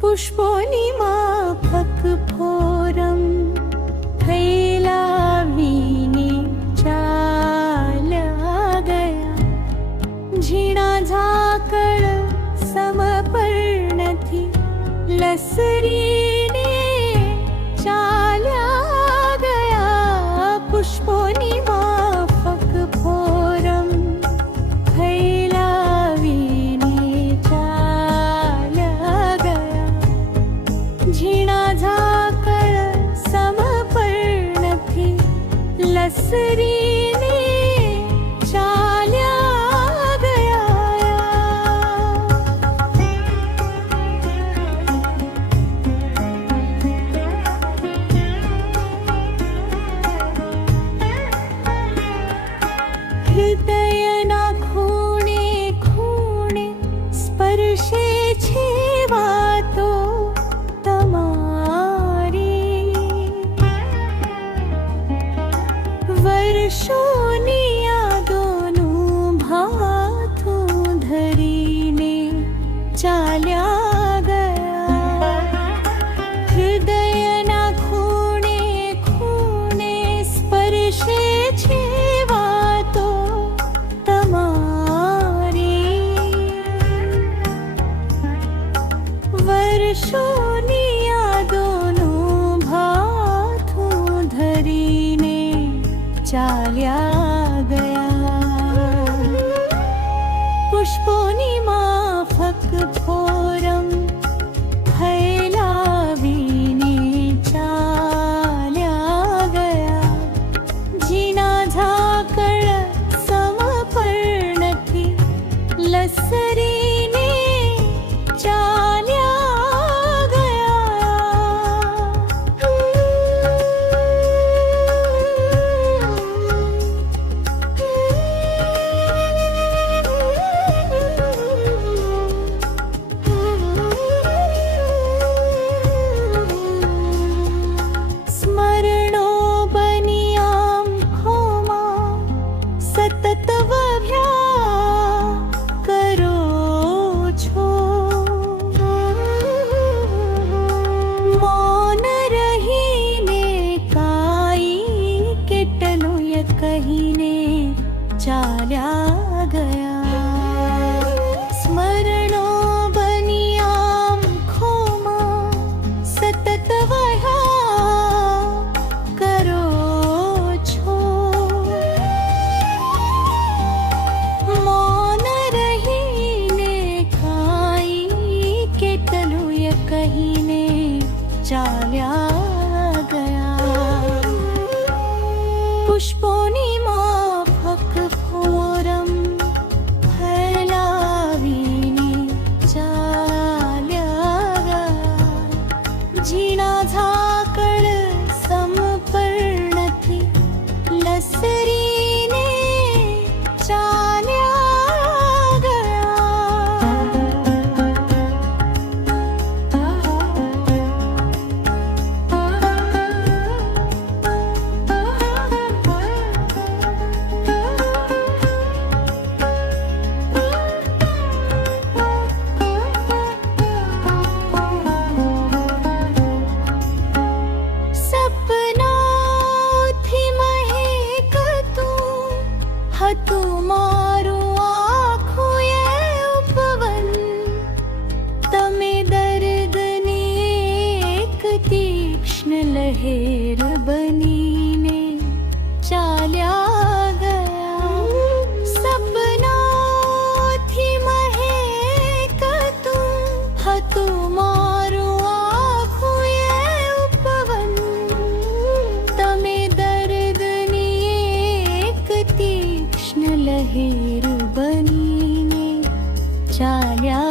પુષ્પોની માફક ફોરમ ફેલાવીને ચાલ્યા ગયા. ઝીણા ઝાકળ સમપર્ણથી લસરીને ચાલ્યા ગયા. પુષ્પોની માફક ફોરમ ફેલાવીને ચાલ્યા ગયા. ઝીણા ઝાકળ સમપર્ણથી લસરીને ચાલ્યા ગયા. હૃદયના ખૂણે ખૂણે સ્પર્શે છે વાતો તમારી. વર્ષોની યાદોનું ભાથું ધરીને ચાલ્યા ગયા. હૃદયના ખૂણે ખૂણે સ્પર્શે છે વાતો તમારી. વર્ષોની યાદોનું ભાથું ધરીને ચાલ્યા ગયા. પુષ્પોની માફક ફોરમ ફેલાવીને ચાલ્યા ગયા. ઝીણા ઝાકળ સમપર્ણથી લસરીને ચાલ્યા ગયા. સ્મરણો બની આંખોમાં સતત વહ્યા કરો છો. મૌન રહીને કાઈ કેટલું કહીને ચાલ્યા ગયા. સ્મરણો બની આંખોમાં સતત વહ્યા કરો છો. મૌન રહીને કાઈ કેટલું કહીને ચાલ્યા ગયા. પુષ્પોની માફક ફોરમ ફેલાવીને ચાલ્યા ગયા. ઝીણા ઝાકળ સમપર્ણથી લસરીને ચાલ્યા ગયા. સપનાથી મહેકતું હતું મારું આખું એ ઉપવન. તમે દર્દની એક તીક્ષ્ણ લહેર બનીને ચાલ્યા ગયા. સપનાથી મહેકતું હતું મારું આખું એ ઉપવન. તમે દર્દની એક તીક્ષ્ણ લહેર બનીને ચાલ્યા